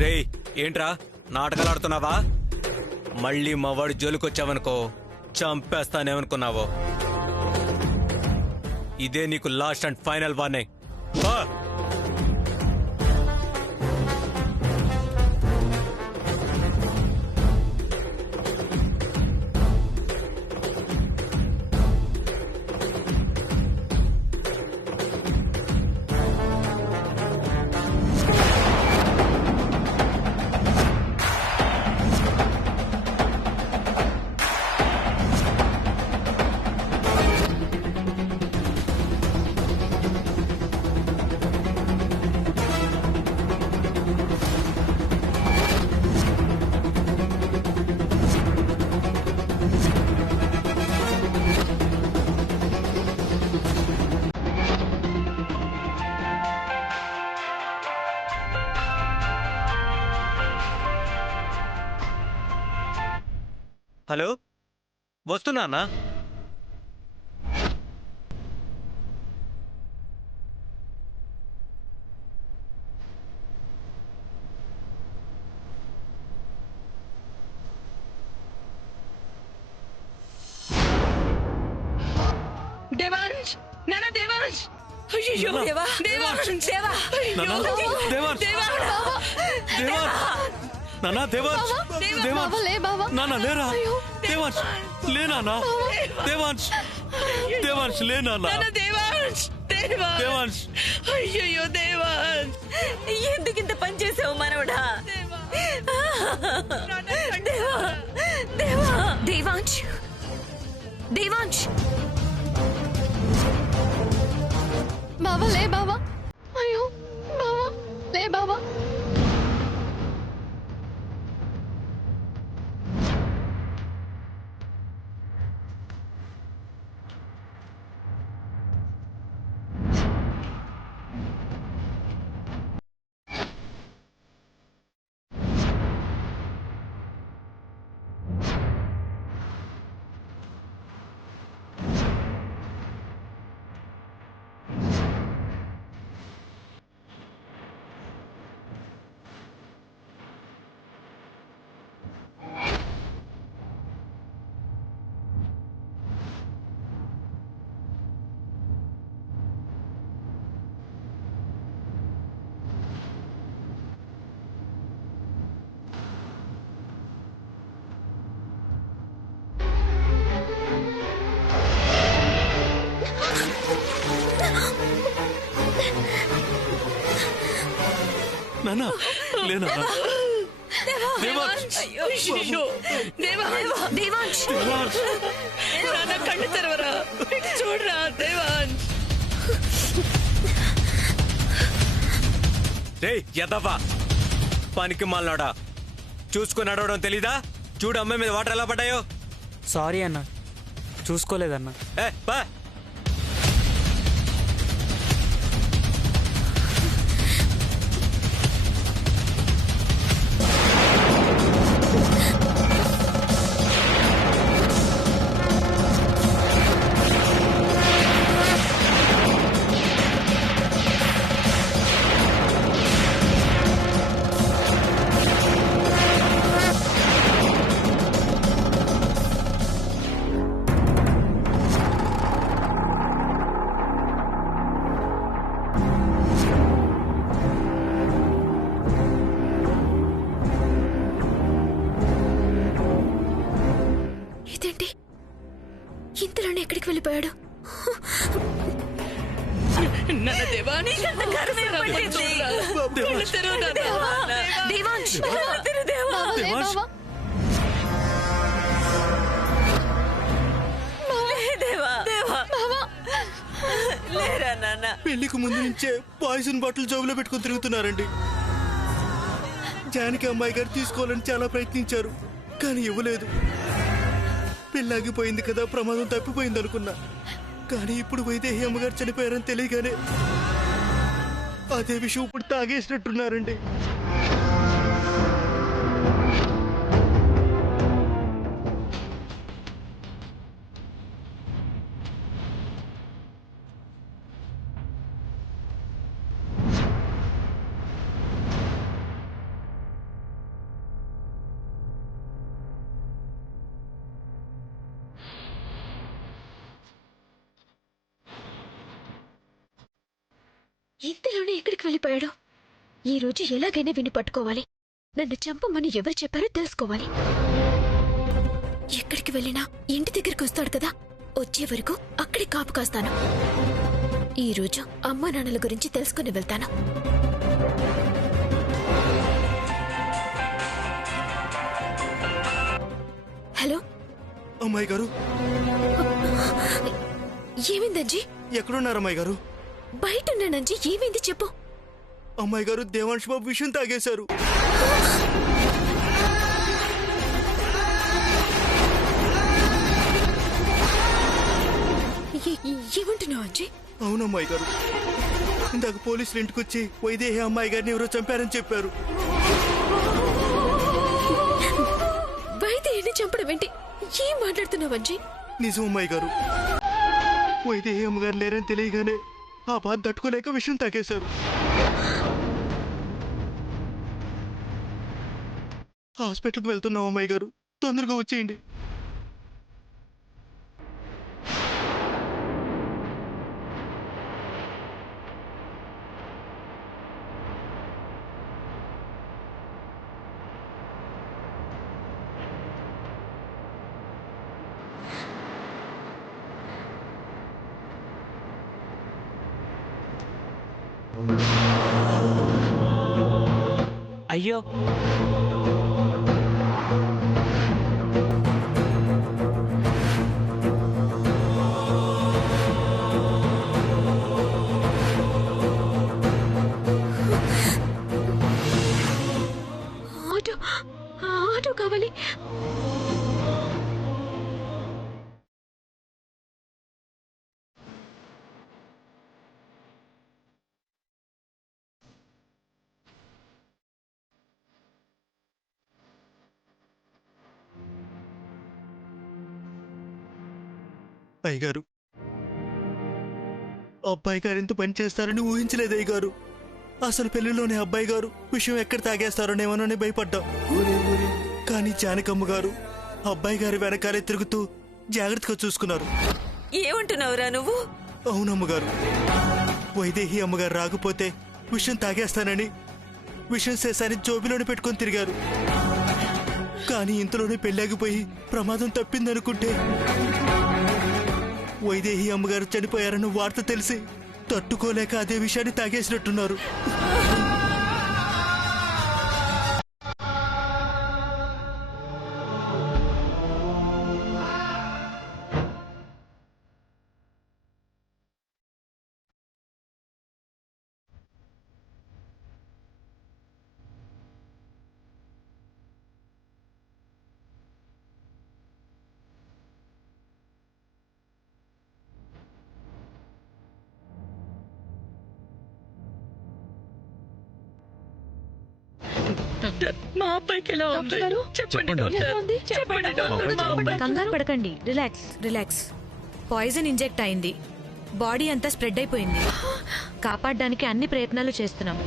రేయ్ ఏంట్రా నాటకాలు ఆడుతున్నావా? మళ్ళీ మా వాడు జోలికొచ్చావనుకో చంపేస్తానేమనుకున్నావో. ఇదే నీకు last and final warning. Hello, వస్తున్నా. దేవాంశ్, నాన్న దేవాంశ్, అయ్యో దేవా, దేవాంశ్, దేవా, దేవాంశ్, నానా దేవాంశ్, దేవాంశ్, నానా లేరా? దేవాంశ్ లే నానా, దేవాంశ్, దేవాంశ్ లే నానా, దేవాంశ్, దేవాంశ్, అయ్యో దేవాంశ్, ఎందుకింత పని చేసావు మనవడా? దేవాంశ్, దేవాంశ్, బావా లే బావా, అయ్యో బావా లే బావా. నానా లే నానా, దేవాంశ్, అయ్యో దేవాంశ్, దేవాంశ్, నాన్న కళ్ళు తెరవరా, ఇటు చూడరా దేవాంశ్. రేయ్ యదవ్వా, పనికి మాలనాడా, చూసుకుని నడవడం తెలీదా? చూడు అమ్మాయి మీద వాటర్ ఎలా పడ్డాయో. సారీ అన్న, చూసుకోలేదన్నా. పా. ఇదేంటి ఇంతలోనే ఎక్కడికి వెళ్ళిపోయాడు? నాన్న దేవాంశ్, కళ్ళు తెరవు నాన్న. దేవాంశ్, దేవాంశ్, లేరా నాన్న? పెళ్లికి ముందు నుంచే పాయిజన్ బాటిల్ జోబులో పెట్టుకుని తిరుగుతున్నారండి. జానకి అమ్మాయి గారు తీసుకోవాలని చాలా ప్రయత్నించారు, కానీ ఇవ్వలేదు. పెళ్ళాగిపోయింది కదా, ప్రమాదం తప్పిపోయింది అనుకున్నా. కానీ ఇప్పుడు వైదేహి అమ్మగారు చనిపోయారని తెలియగానే అదే విషయం ఇప్పుడు తాగేసినట్టున్నారండి. ఇంతలోనే ఎక్కడికి వెళ్ళిపోయాడు? ఈ రోజు ఎలాగైనా విని పట్టుకోవాలి. నన్ను చంపమని ఎవరు చెప్పారో తెలుసుకోవాలి. ఎక్కడికి వెళ్ళినా ఇంటి దగ్గరికి వస్తాడు కదా, వచ్చే వరకు అక్కడే కాపు కాస్తాను. ఈ రోజు అమ్మా నాన్నల గురించి తెలుసుకుని వెళ్తాను. హలో అమ్మాయి గారు, ఏమైందంజీ? ఎక్కడున్నారు అమ్మాయి గారు? బయట ఉన్నానంజీ. ఏమైంది చెప్పు. అమ్మాయి గారు, దేవాంశ్ బాబు విషయం తాగేశారు. ఏమంటున్నావు అంజీ? అవునమ్మాయి గారు, ఇందాక పోలీసులు ఇంటికి వచ్చి వైదేహి అమ్మాయి గారిని ఎవరో చంపారని చెప్పారు. వైదేహిని చంపడం ఏంటి? ఏం మాట్లాడుతున్నావు అంజీ? నిజం అమ్మాయి గారు, వైదేహి అమ్మగారు లేరని తెలియగానే ఆ బాధ తట్టుకోలేక విషయం తాగేశారు. హాస్పిటల్కి వెళ్తున్నాం అమ్మాయి గారు, తొందరగా వచ్చేయండి. అయ్యో ఆటో ఆటో కావాలి. అయ్యగారు, అబ్బాయి గారు ఎంత పని చేస్తారని ఊహించలేదు అయ్యగారు. అసలు పెళ్లిలోనే అబ్బాయి గారు విషయం ఎక్కడ తాగేస్తారోనేమోనని భయపడ్డాం. కానీ జానకమ్మ గారు అబ్బాయి గారి వెనకాలే తిరుగుతూ జాగ్రత్తగా చూసుకున్నారు. ఏమంటున్నావురా నువ్వు? అవునమ్మగారు, వైదేహి అమ్మగారు రాకపోతే విషయం తాగేస్తానని విషయం చేశాని జోబిలోనే పెట్టుకొని తిరిగారు. కానీ ఇంతలోనే పెళ్ళాగిపోయి ప్రమాదం తప్పిందనుకుంటే వైదేహి అమ్మగారు చనిపోయారన్న వార్త తెలిసి తట్టుకోలేక అదే విషయాన్ని తాగేసినట్టున్నారు. డాక్టర్, మా అబ్బాయికి ఎలా ఉంది? చెప్పండి డాక్టర్. చెప్పండి డాక్టర్. మా అబ్బాయి కంగారు పడకండి. Relax relax. పాయిజన్ ఇంజెక్ట్ అయింది. బాడీ అంతా స్ప్రెడ్ అయిపోయింది. కాపాడడానికి అన్ని ప్రయత్నాలు చేస్తున్నాం.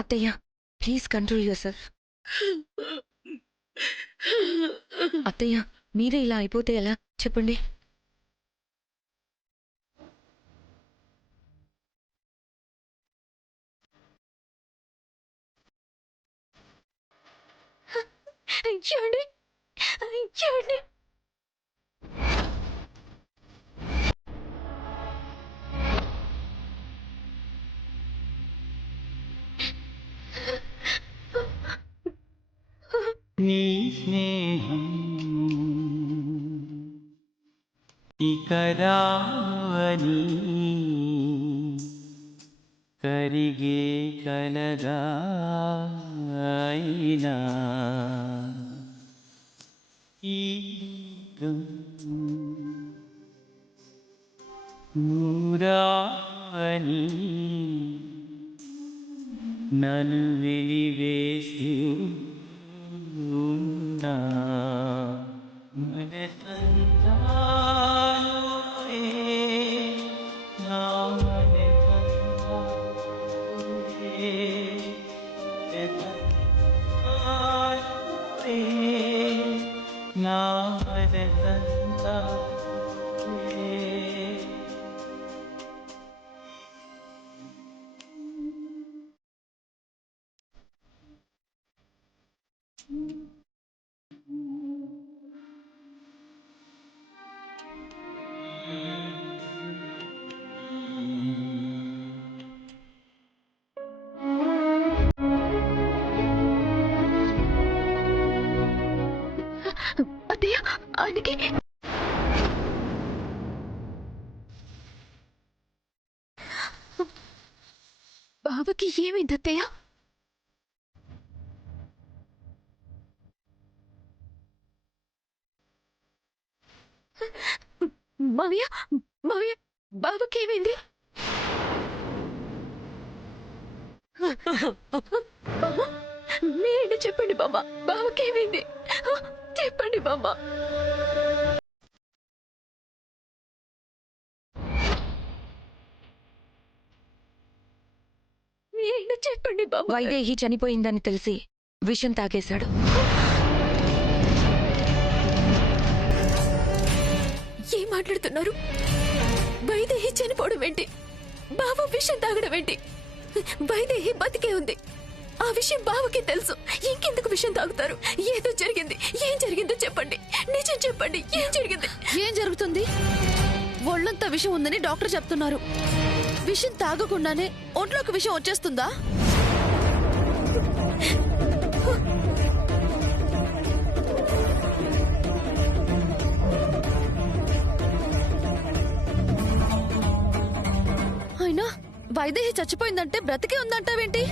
అత్తయ్య, ప్లీజ్ కంట్రోల్ యువర్ సెల్ఫ్. అత్తయ్య, మీరే ఇలా అయిపోతే ఎలా చెప్పండి? చూడండి చూడండి. నీ స్నేహం ఇక రావని కరిగే కలగా అయినా ఈ ఊరావని నన్ను వెలివేసి ఉన్నా మనసంతాలోనే నా మనసంతాలోనే మనసంతాలోనే నా మనసంతాలోనే అత్తయ్య ఆయనకి బావకి ఏమైంది అత్తయ్య? మావయ్య మావయ్య బావకి ఏమైంది? బామ్మ మీరేంటి చెప్పండి బామ్మ, బావకి ఏమైంది చెప్పండి బామ్మ. ఏంటో చెప్పండి బామ్మ. వైదేహి చనిపోయిందని తెలిసి విషం తాగేశాడు. ఏం మాట్లాడుతున్నారు? వైదేహి చనిపోవడం ఏంటి? బావ విషయం తాగడం ఏంటి? వైదేహి బతికే ఉంది. ఆ విషయం బావకి తెలుసు. ఇంకెందుకు విషయం తాగుతారు? ఏదో జరిగింది. ఏం జరిగిందో చెప్పండి. నిజం చెప్పండి. ఏం జరిగింది? ఏం జరుగుతుంది? ఒళ్ళంతా విషం ఉందని డాక్టర్ చెప్తున్నారు. విషం తాగకుండానే ఒంట్లోకి విషం వచ్చేస్తుందా? అయినా వైదేహి చచ్చిపోయిందంటే బ్రతికే ఉందంటావేంటి?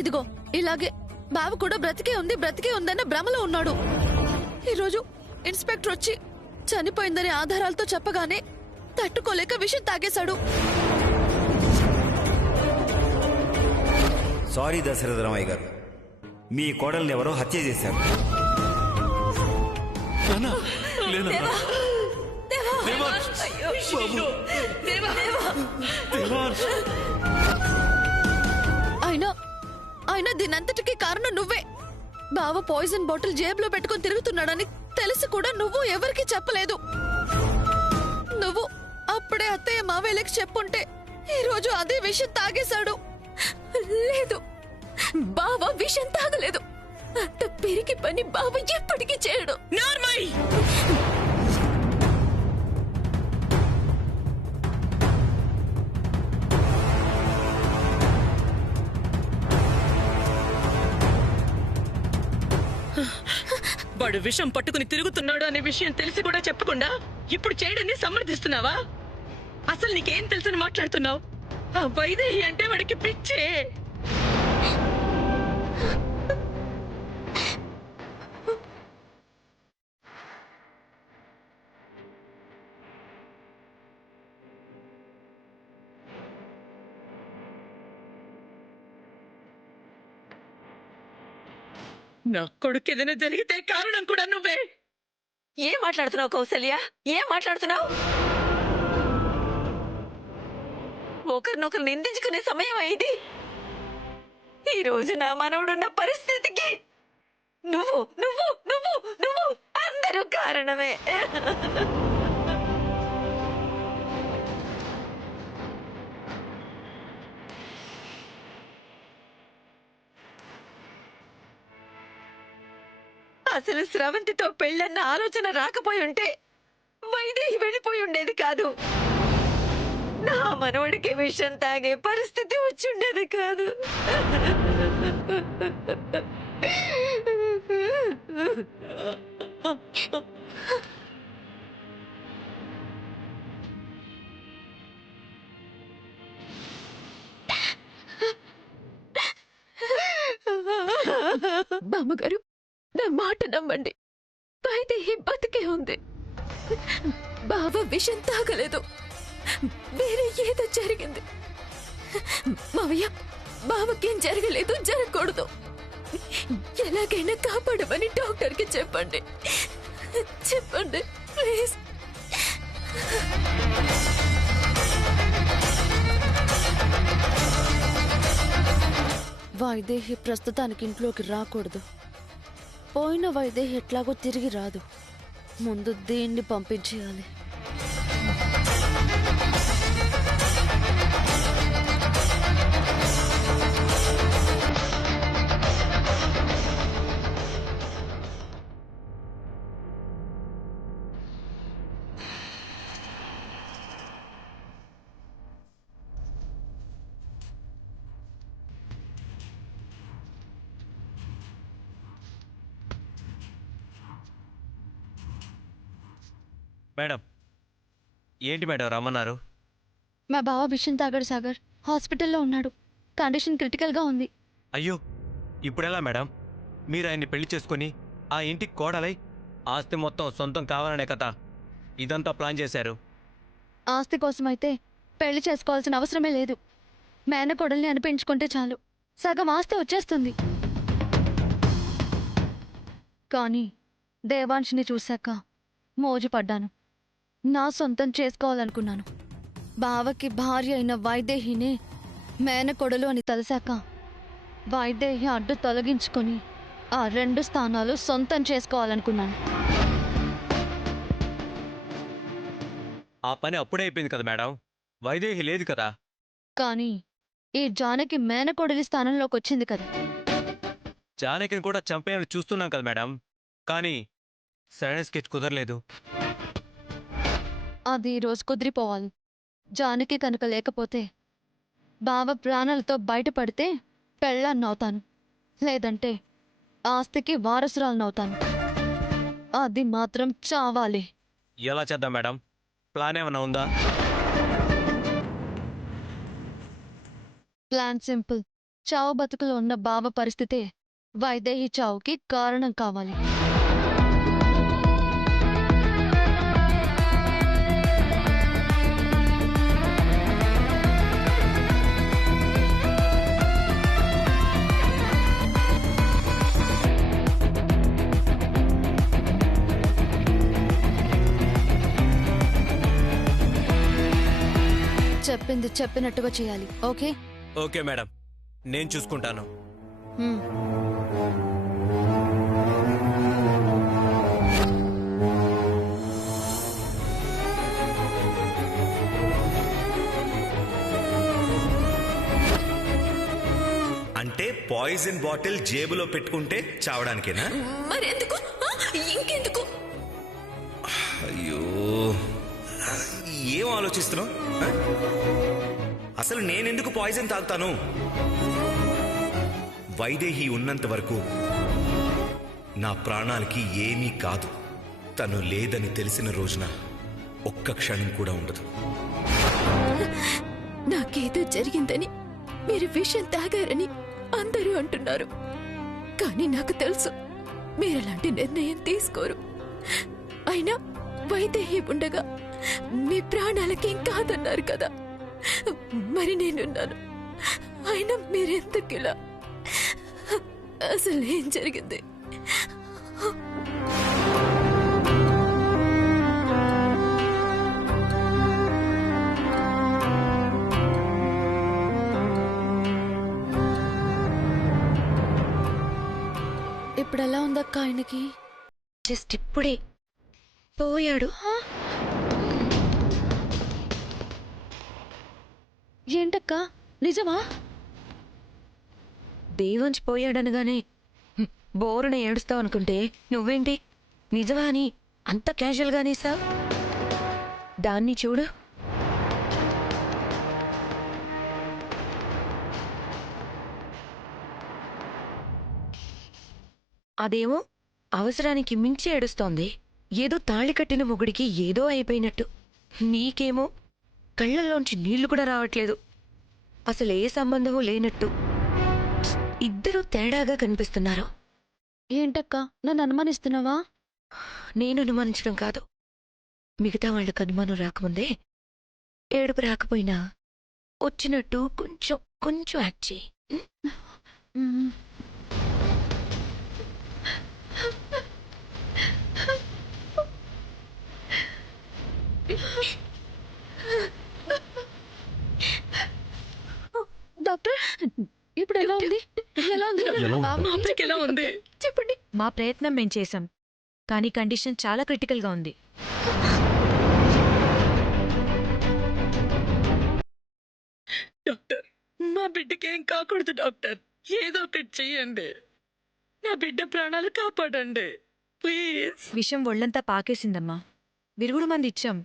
ఇదిగో ఇలాగే బావ కూడా బ్రతికే ఉందన్న భ్రమలో ఉన్నాడు. ఈరోజు ఇన్స్పెక్టర్ వచ్చి చనిపోయిందని ఆధారాలతో చెప్పగానే తట్టుకోలేక విషం తాగేశాడు. సారీ దశరథరామయ్య గారు, మీ కోడల్ని ఎవరో హత్య చేశారు. అయినా దీనంతటికీ కారణం నువ్వే. బావ పాయిజన్ బాటిల్ జేబులో పెట్టుకుని తిరుగుతున్నాడని తెలిసి కూడా నువ్వు ఎవరికీ చెప్పలేదు. నువ్వు అప్పుడే అత్తయ్య మావేలకి చెప్పుంటే ఈ రోజు అదే విషయం తాగేశాడు. లేదు, బావ విషం తాగలేదు. అంత పెరిగి పని బావ ఎప్పటికీ చేయడు. నార్మల్ వాడు విషం పట్టుకుని తిరుగుతున్నాడు అనే విషయం తెలిసి కూడా చెప్పకుండా ఇప్పుడు చేయడాన్ని సమర్థిస్తున్నావా? అసలు నీకేం తెలుసని మాట్లాడుతున్నావు? ఆ వైదేహి అంటే వాడికి పిచ్చే. నా కొడుకు ఏదైనా జరిగితే కారణం కూడా నువ్వే. ఏం మాట్లాడుతున్నావు కౌసల్య? ఏం మాట్లాడుతున్నావు? ఒకరినొకరు నిందించుకునే సమయం అయింది. ఈ రోజు నా మనవడున్న పరిస్థితికి నువ్వు నువ్వు నువ్వు నువ్వు అందరూ కారణమే. అసలు స్రవంతితో పెళ్ళన్న ఆలోచన రాకపోయి ఉంటే వైదేహి వెళ్ళిపోయి ఉండేది కాదు. నా మనవడికి విషం తాగే పరిస్థితి వచ్చి ఉండేది కాదు. బామ్మగారు, నా మాట నమ్మండి. వైదేహి బతికే ఉంది. బావ విషం తాగలేదు, వేరే ఏదో జరిగింది. మావయ్య, బావకేం జరగలేదు, జరగకూడదు. ఎలాగైనా కాపాడమని డాక్టర్కి చెప్పండి, చెప్పండి ప్లీజ్. వైదేహి ప్రస్తుతానికి ఇంట్లోకి రాకూడదు. పోయిన వైదేహి ఎట్లాగో తిరిగి రాదు. ముందు దీన్ని పంపించేయాలి. మేడం, ఏంటి మేడం రమ్మన్నారు? మా బావ విషయం తాగాడు సాగర్. హాస్పిటల్లో ఉన్నాడు. కండిషన్ క్రిటికల్గా ఉంది. అయ్యో, ఇప్పుడెలా మేడం? మీరు ఆయన్ని పెళ్లి చేసుకొని ఆ ఇంటికి కోడలై ఆస్తి మొత్తం సొంతం కావాలనే కదా ఇదంతా ప్లాన్ చేశారు. ఆస్తి కోసమైతే పెళ్లి చేసుకోవాల్సిన అవసరమే లేదు. మేనకోడల్ని అనిపించుకుంటే చాలు, సగం ఆస్తి వచ్చేస్తుంది. కానీ దేవాంష్ని చూశాక మోజుపడ్డాను. నా సొంతం చేసుకోవాలనుకున్నాను. బావకి భార్య అయిన వైదేహినే మేనకొడలు అని తెలిసాక వైదేహి అడ్డు తొలగించుకొని ఆ 2 స్థానాలు సొంతం చేసుకోవాలనుకున్నాను. ఆ పని అప్పుడే అయిపోయింది కదా మేడం, వైదేహి లేదు కదా. కానీ ఈ జానకి మేనకొడలి స్థానంలోకి వచ్చింది కదా. జానకిని కూడా చంపేయాలని చూస్తున్నాం కదా మేడం, కానీ సరైన స్కెచ్ కుదరలేదు. అది ఈ రోజు కుదిరిపోవాలి. జానకి కనుక లేకపోతే బావ ప్రాణాలతో బయటపడితే పెళ్ళాన్నవుతాను, లేదంటే ఆస్తికి వారసురాలనవుతాను. అది మాత్రం చావాలి. ఎలా చేద్దాం మేడం? ప్లాన్ ఏమైనా ఉందా? Plan simple. చావు బతుకులు ఉన్న బావ పరిస్థితే వైదేహి చావుకి కారణం కావాలి. చెప్పింది చెప్పినట్టుగా చేయాలి. ఓకే? ఓకే మేడం, నేను చూసుకుంటాను. అంటే పాయిజన్ బాటిల్ జేబులో పెట్టుకుంటే చావడానికేనా? మరెందుకు? ఇంకెందుకు? అయ్యో, ఏం ఆలోచిస్తున్నావు? అసలు నేనెందుకు పాయిజన్ తాగుతాను? వైదేహి ఉన్నంత వరకు నా ప్రాణాలకి ఏమీ కాదు. తను లేదని తెలిసిన రోజున ఒక్క క్షణం కూడా ఉండదు. నాకేదో జరిగిందని మీరు విషం తాగారని అందరూ అంటున్నారు, కానీ నాకు తెలుసు మీరలాంటి నిర్ణయం తీసుకోరు. అయినా వైదేహి ఉండగా మీ ప్రాణాలకేం కాదన్నారు కదా, మరి నేనున్నాను. అయినా మీరెందుకు ఇలా? అసలు ఏం జరిగింది? ఇప్పుడు ఎలా ఉందక్క ఆయనకి? జస్ట్ ఇప్పుడే పోయాడు. ఏంటక్క, నిజమా? దేవంచి పోయాడనగానే బోరున ఏడుస్తావు అనుకుంటే నువ్వేంటి నిజమా అని అంత క్యాజువల్గానే సార్. దాన్ని చూడు, అదేమో అవసరానికి మించి ఏడుస్తోంది. ఏదో తాళి కట్టిన మొగుడికి ఏదో అయిపోయినట్టు. నీకేమో కళ్ళల్లోంచి నీళ్లు కూడా రావట్లేదు, అసలు ఏ సంబంధమూ లేనట్టు. ఇద్దరూ తేడాగా కనిపిస్తున్నారు. ఏంటక్క, నన్ను అనుమానిస్తున్నావా? నేను అనుమానించడం కాదు, మిగతా వాళ్ళకి అనుమానం రాకముందే ఏడుపు రాకపోయినా వచ్చినట్టు కొంచెం కొంచెం యాక్ట్ చేయి. డాక్టర్ ఇప్పుడు ఎలా ఉంది? ఎలా ఉంది? మా అమ్మకి ఎలా ఉంది? చెప్పండి. మా ప్రయత్నం మేం చేశాం, కానీ కండిషన్ చాలా క్రిటికల్గా ఉంది. డాక్టర్, మా బిడ్డకి ఏం కాకూడదు డాక్టర్. ఏదో ఒకటి చెయ్యండి. నా బిడ్డ ప్రాణాలు కాపాడండి ప్లీజ్. విషం ఒళ్ళంతా పాకేసిందమ్మా. విరుగుడు మంది ఇచ్చాం,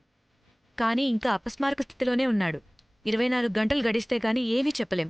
కానీ ఇంకా అపస్మారక స్థితిలోనే ఉన్నాడు. 24 గంటలు గడిస్తే గానీ ఏమీ చెప్పలేం.